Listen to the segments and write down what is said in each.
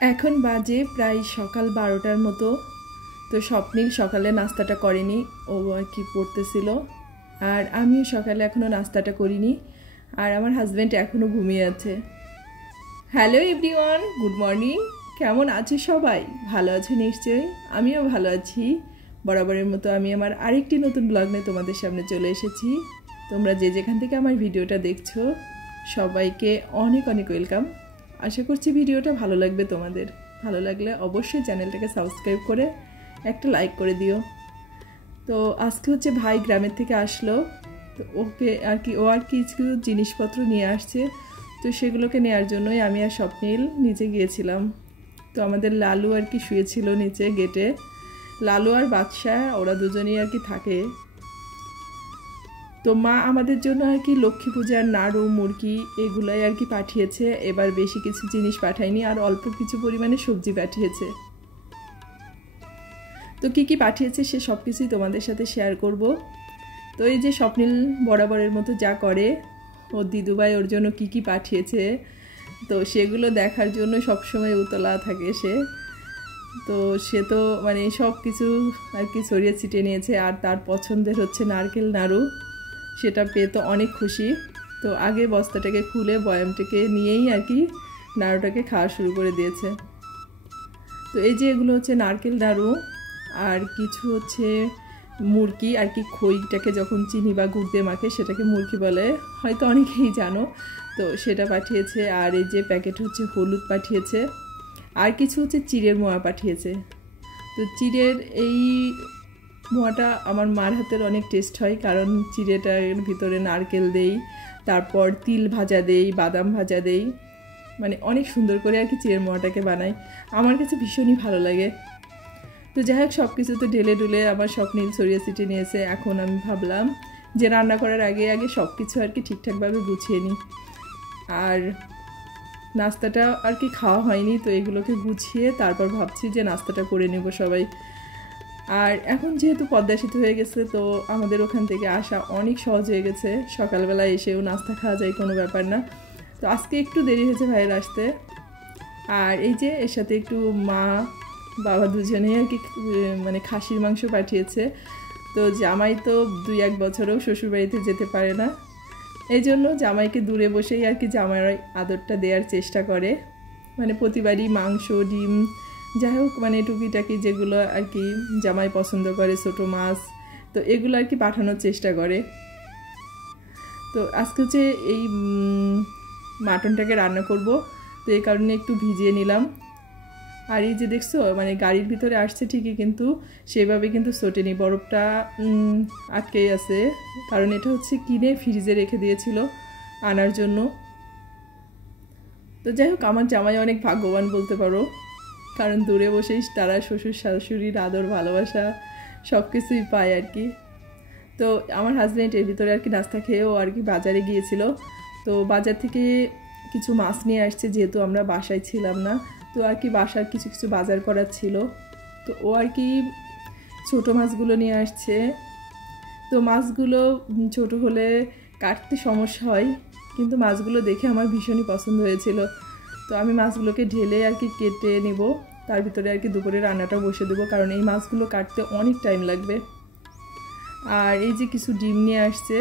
এখন বাজে প্রায় সকাল 12টার মতো। তো স্বপ্নিল সকালে নাস্তাটা করেনি, ও আর কি পড়তেছিল, আর আমিও সকালে এখনও নাস্তাটা করিনি, আর আমার হাজব্যান্ড এখনও ঘুমিয়ে আছে। Hello everyone, good morning. কেমন আছে সবাই? ভালো আছে নিশ্চয়ই? আমিও ভালো আছি। বরাবরের মতো আমি আমার আরেকটি নতুন ব্লগ নিয়ে তোমাদের সামনে চলে এসেছি। তোমরা যে যেখান থেকে আমার ভিডিওটা দেখছো সবাইকে অনেক অনেক ওয়েলকাম। আশা করছি ভিডিওটা ভালো লাগবে তোমাদের। ভালো লাগলে অবশ্যই চ্যানেলটাকে সাবস্ক্রাইব করে একটা লাইক করে দিও। তো আজকে হচ্ছে ভাই গ্রামের থেকে আসলো, তো ওকে আর কি ও আর কিছু জিনিসপত্র নিয়ে আসছে, তো সেগুলোকে নেওয়ার জন্যই আমি আর স্বপ্নিল নিচে গিয়েছিলাম। তো আমাদের লালু আর কি শুয়েছিল নিচে গেটে। লালু আর বাদশা ওরা দুজনেই আর কি থাকে। তো মা আমাদের জন্য আর কি লক্ষ্মী পূজার নাড়ু মুরগি এগুলাই আর কি পাঠিয়েছে। এবার বেশি কিছু জিনিস পাঠায়নি, আর অল্প কিছু পরিমাণে সবজি পাঠিয়েছে। তো কি কি পাঠিয়েছে সে সব কিছুই তোমাদের সাথে শেয়ার করব। তো এই যে স্বপ্নিল বরাবরের মতো যা করে, ওর দিদুভাই ওর জন্য কি কি পাঠিয়েছে, তো সেগুলো দেখার জন্য সবসময় উতলা থাকে সে। তো সে তো মানে সব কিছু আর কি ছড়িয়ে ছিটিয়ে নিয়েছে, আর তার পছন্দের হচ্ছে নারকেল নাড়ু, সেটা পেয়ে তো অনেক খুশি। তো আগে বস্তাটাকে খুলে বয়ামটাকে নিয়েই আর কি নাড়ুটাকে খাওয়া শুরু করে দিয়েছে। তো এই যে এগুলো হচ্ছে নারকেল নাড়ু, আর কিছু হচ্ছে মুরগি আর কি, খইটাকে যখন চিনি বা গুড় দিয়ে মাখে সেটাকে মুরগি বলে, হয়তো অনেকেই জানো। তো সেটা পাঠিয়েছে, আর এই যে প্যাকেট হচ্ছে হলুদ পাঠিয়েছে, আর কিছু হচ্ছে চিড়ের মোয়া পাঠিয়েছে। তো চিড়ের এই মোয়াটা আমার মার হাতের অনেক টেস্ট হয়, কারণ চিড়েটার ভিতরে নারকেল দেই, তারপর তিল ভাজা দেই, বাদাম ভাজা দেই, মানে অনেক সুন্দর করে আর কি চিড়ের মোয়াটাকে বানাই। আমার কাছে ভীষণই ভালো লাগে। তো যাই হোক, সব কিছু তো ঢেলে ডুলে আমার স্বপ্নিল ছড়িয়ে ছিটিয়ে নিয়েছে। এখন আমি ভাবলাম যে রান্না করার আগে আগে সব কিছু আর কি ঠিকঠাকভাবে গুছিয়ে নিই। আর নাস্তাটা আর কি খাওয়া হয়নি, তো এগুলোকে গুছিয়ে তারপর ভাবছি যে নাস্তাটা করে নেব সবাই। আর এখন যেহেতু পদ্মা সেতু হয়ে গেছে, তো আমাদের ওখান থেকে আসা অনেক সহজ হয়ে গেছে। সকালবেলা এসেও নাস্তা খাওয়া যায়, কোনো ব্যাপার না। তো আজকে একটু দেরি হয়েছে ভাইয়ের আসতে। আর এই যে এর সাথে একটু মা বাবা দুজনেই আর কি মানে খাসির মাংস পাঠিয়েছে। তো জামাই তো 2-1 বছরেও শ্বশুরবাড়িতে যেতে পারে না, এই জন্য জামাইকে দূরে বসেই আর কি জামাইয়ের আদরটা দেওয়ার চেষ্টা করে। মানে প্রতিবারই মাংস ডিম যাই হোক, মানে টুকিটাকি যেগুলো আর কি জামাই পছন্দ করে, ছোটো মাছ, তো এগুলো আর কি পাঠানোর চেষ্টা করে। তো আজকে হচ্ছে এই মাটনটাকে রান্না করব, তো এই কারণে একটু ভিজিয়ে নিলাম। আর এই যে দেখছো, মানে গাড়ির ভিতরে আসছে ঠিকই, কিন্তু সেভাবে কিন্তু ছোটেনি, বরফটা আটকেই আছে, কারণ এটা হচ্ছে কিনে ফ্রিজে রেখে দিয়েছিল আনার জন্য। তো যাই হোক, আমার জামাই অনেক ভাগ্যবান বলতে পারো, কারণ দূরে বসেই তারা শ্বশুর শাশুড়ির আদর ভালোবাসা সব কিছুই পায় আর কি। তো আমার হাজব্যান্ড এর ভিতরে আর কি নাস্তা খেয়েও আর কি বাজারে গিয়েছিল। তো বাজার থেকে কিছু মাছ নিয়ে আসছে, যেহেতু আমরা বাসায় ছিলাম না, তো আর কি বাসার কিছু কিছু বাজার করার ছিল। তো ও আর কি ছোটো মাছগুলো নিয়ে আসছে। তো মাছগুলো ছোট হলে কাটতে সমস্যা হয়, কিন্তু মাছগুলো দেখে আমার ভীষণই পছন্দ হয়েছিল। তো আমি মাছগুলোকে ঢেলে আর কি কেটে নেব, তার ভিতরে আর কি দুপুরে রান্নাটা বসে দেবো, কারণ এই মাছগুলো কাটতে অনেক টাইম লাগবে। আর এই যে কিছু ডিম নিয়ে আসছে,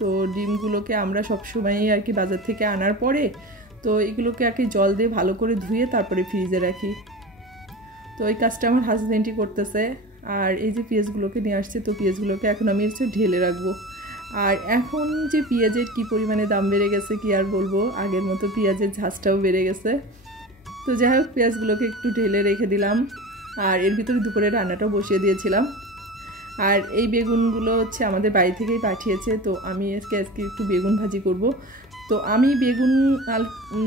তো ডিমগুলোকে আমরা সবসময়ই আর কি বাজার থেকে আনার পরে তো এগুলোকে আর কি জল দিয়ে ভালো করে ধুয়ে তারপরে ফ্রিজে রাখি। তো এই কাজটা আমার হাজব্যান্ডই করতেছে। আর এই যে পেঁয়াজগুলোকে নিয়ে আসছে, তো পেঁয়াজগুলোকে এখন আমি হচ্ছে ঢেলে রাখবো। আর এখন যে পেঁয়াজের কী পরিমাণে দাম বেড়ে গেছে কি আর বলবো, আগের মতো পেঁয়াজের ঝাঁজটাও বেড়ে গেছে। তো যাই হোক, পেঁয়াজগুলোকে একটু ঢেলে রেখে দিলাম, আর এর ভিতরে দুপুরে রান্নাটাও বসিয়ে দিয়েছিলাম। আর এই বেগুনগুলো হচ্ছে আমাদের বাড়ি থেকেই পাঠিয়েছে, তো আমি আজকে একটু বেগুন ভাজি করব। তো আমি বেগুন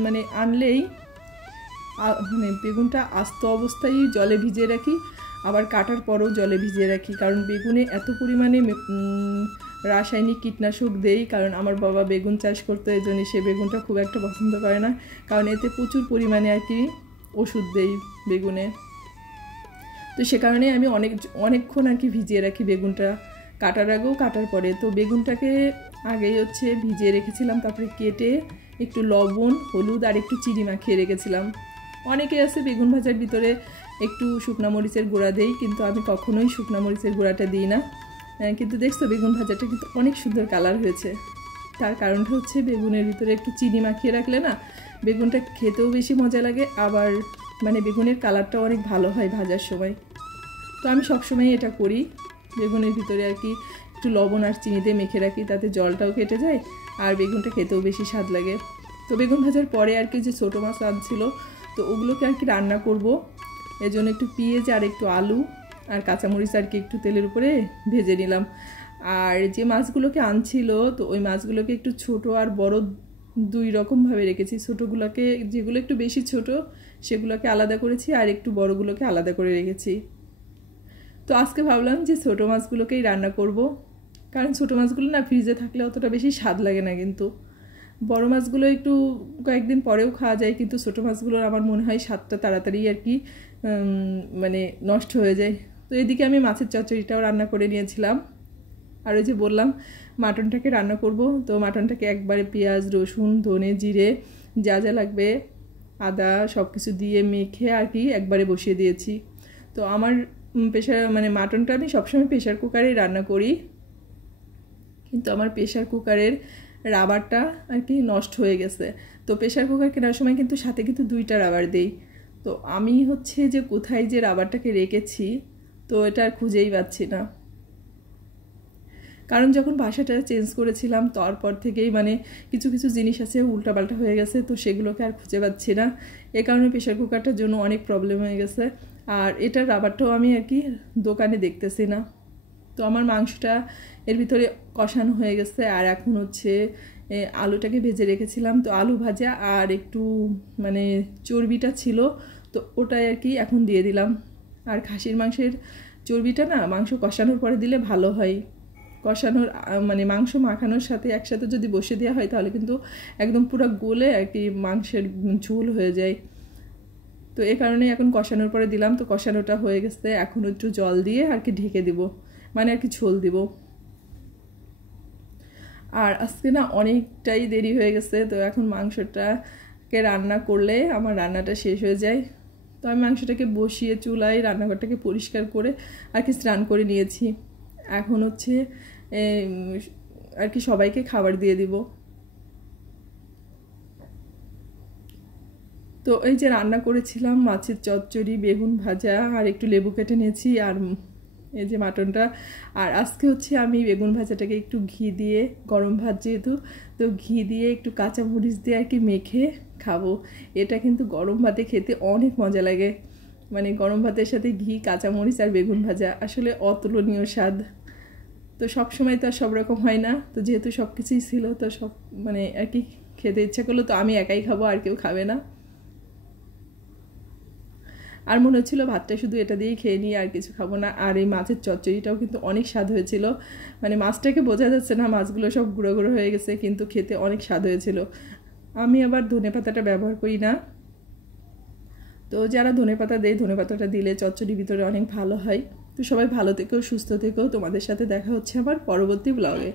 মানে আনলেই মানে বেগুনটা আস্ত অবস্থায় জলে ভিজিয়ে রাখি, আবার কাটার পরেও জলে ভিজিয়ে রাখি, কারণ বেগুনে এত পরিমাণে রাসায়নিক কীটনাশক দেই, কারণ আমার বাবা বেগুন চাষ করতে, এই জন্য সে বেগুনটা খুব একটা পছন্দ করে না, কারণ এতে প্রচুর পরিমাণে আর কি ওষুধ দেই বেগুনে। তো সে কারণে আমি অনেকক্ষণ আর কি ভিজিয়ে রাখি বেগুনটা, কাটার আগেও কাটার পরে। তো বেগুনটাকে আগেই হচ্ছে ভিজিয়ে রেখেছিলাম, তারপরে কেটে একটু লবণ হলুদ আর একটু চিনি মাখিয়ে রেখেছিলাম। অনেকে আছে বেগুন ভাজার ভিতরে একটু শুকনো মরিচের গুঁড়া দেই, কিন্তু আমি কখনোই শুকনো মরিচের গুঁড়াটা দিই না। কিন্তু দেখছো বেগুন ভাজাটা কিন্তু অনেক সুন্দর কালার হয়েছে। তার কারণটা হচ্ছে বেগুনের ভিতরে একটু চিনি মাখিয়ে রাখলে না বেগুনটা খেতেও বেশি মজা লাগে, আবার মানে বেগুনের কালারটাও অনেক ভালো হয় ভাজার সময়। তো আমি সবসময় এটা করি, বেগুনের ভিতরে আর কি একটু লবণ আর চিনি দিয়ে মেখে রাখি, তাতে জলটাও কেটে যায় আর বেগুনটা খেতেও বেশি স্বাদ লাগে। তো বেগুন ভাজার পরে আর কি যে ছোটো মাছ আনছিল, তো ওগুলোকে আর কি রান্না করব। এজন্য একটু পেঁয়াজ আর একটু আলু আর কাঁচামরিচ আর কি একটু তেলের উপরে ভেজে নিলাম। আর যে মাছগুলোকে আনছিল, তো ওই মাছগুলোকে একটু ছোট আর বড় দুই রকমভাবে রেখেছি। ছোটোগুলোকে, যেগুলো একটু বেশি ছোট সেগুলোকে আলাদা করেছি, আর একটু বড়গুলোকে আলাদা করে রেখেছি। তো আজকে ভাবলাম যে ছোটো মাছগুলোকেই রান্না করব, কারণ ছোটো মাছগুলো না ফ্রিজে থাকলে অতটা বেশি স্বাদ লাগে না। কিন্তু বড় মাছগুলো একটু কয়েকদিন পরেও খাওয়া যায়, কিন্তু ছোটো মাছগুলোর আমার মনে হয় স্বাদটা তাড়াতাড়ি আর কি মানে নষ্ট হয়ে যায়। তো এদিকে আমি মাছের চচ্চড়িটাও রান্না করে নিয়েছিলাম। আর ওই যে বললাম মাটনটাকে রান্না করব, তো মাটনটাকে একবারে পেঁয়াজ রসুন ধনে জিরে যা যা লাগবে আদা সব কিছু দিয়ে মেখে আর কি একবারে বসিয়ে দিয়েছি। তো আমার মানে মাটনটা আমি সবসময় প্রেশার কুকারেই রান্না করি, কিন্তু আমার প্রেশার কুকারের রাবারটা আর কি নষ্ট হয়ে গেছে। তো প্রেশার কুকার কেনার সময় কিন্তু সাথে কিন্তু 2টা রাবার দেই। তো আমি হচ্ছে যে কোথায় যে রাবারটাকে রেখেছি, তো এটা আর খুঁজেই পাচ্ছি না। কারণ যখন বাসাটা চেঞ্জ করেছিলাম তারপর থেকেই মানে কিছু কিছু জিনিস আছে উল্টাপাল্টা হয়ে গেছে, তো সেগুলোকে আর খুঁজে পাচ্ছি না। এ কারণে প্রেশার কুকারটার জন্য অনেক প্রবলেম হয়ে গেছে। আর এটার রাবারটাও আমি আর কি দোকানে দেখতেছি না। তো আমার মাংসটা এর ভিতরে কষানো হয়ে গেছে, আর এখন হচ্ছে আলুটাকে ভেজে রেখেছিলাম, তো আলু ভাজা আর একটু মানে চর্বিটা ছিল, তো ওটাই আর কি এখন দিয়ে দিলাম। আর খাসির মাংসের চর্বিটা না মাংস কষানোর পরে দিলে ভালো হয়। কষানোর মানে মাংস মাখানোর সাথে একসাথে যদি বসে দেওয়া হয় তাহলে কিন্তু একদম পুরো গলে আর কি মাংসের ঝোল হয়ে যায়। তো এই কারণে এখন কষানোর পরে দিলাম। তো কষানোটা হয়ে গেছে, এখন একটু জল দিয়ে আর কি ঢেকে দিব, মানে আর কি ঝোল দিব। আর আজকে না অনেকটাই দেরি হয়ে গেছে, তো এখন মাংসটাকে রান্না করলে আমার রান্নাটা শেষ হয়ে যায়। তো আমি মাংসটাকে বসিয়ে চুলায় রান্নাঘরটাকে পরিষ্কার করে আর কি স্নান করে নিয়েছি। এখন হচ্ছে আর কি সবাইকে খাবার দিয়ে দিব। তো এই যে রান্না করেছিলাম মাছের চচ্চড়ি বেগুন ভাজা আর একটু লেবু কেটে নিয়েছি, আর এই যে মাটনটা। আর আজকে হচ্ছে আমি বেগুন ভাজাটাকে একটু ঘি দিয়ে, গরম ভাত যেহেতু, তো ঘি দিয়ে একটু কাঁচা মরিচ দিয়ে আর কি মেখে খাবো। এটা কিন্তু গরম ভাতে খেতে অনেক মজা লাগে, মানে গরম ভাতের সাথে ঘি কাঁচামরিচ আর বেগুন ভাজা আসলে অতুলনীয় স্বাদ। তো সব সময় তো আর সব রকম হয় না, তো যেহেতু সব কিছুই ছিল তো সব মানে আর কি খেতে ইচ্ছা করলো, তো আমি একাই খাবো আর কেউ খাবে না। আর মনে হচ্ছিলো ভাতটা শুধু এটা দিয়েই খেয়ে নিই, আর কিছু খাবো না। আর এই মাছের চচ্চড়িটাও কিন্তু অনেক স্বাদ হয়েছিল, মানে মাছটাকে বোঝা যাচ্ছে না, মাছগুলো সব গুঁড়ো গুঁড়ো হয়ে গেছে, কিন্তু খেতে অনেক স্বাদ হয়েছিল। আমি আবার ধনেপাতাটা ব্যবহার করি না, তো যারা ধনেপাতা দেয় ধনেপাতাটা দিলে চচ্চড়ির ভিতরে অনেক ভালো হয়। তো সবাই ভালো থেকো, সুস্থ থেকো। তোমাদের সাথে দেখা হচ্ছে আবার পরবর্তী ব্লগে।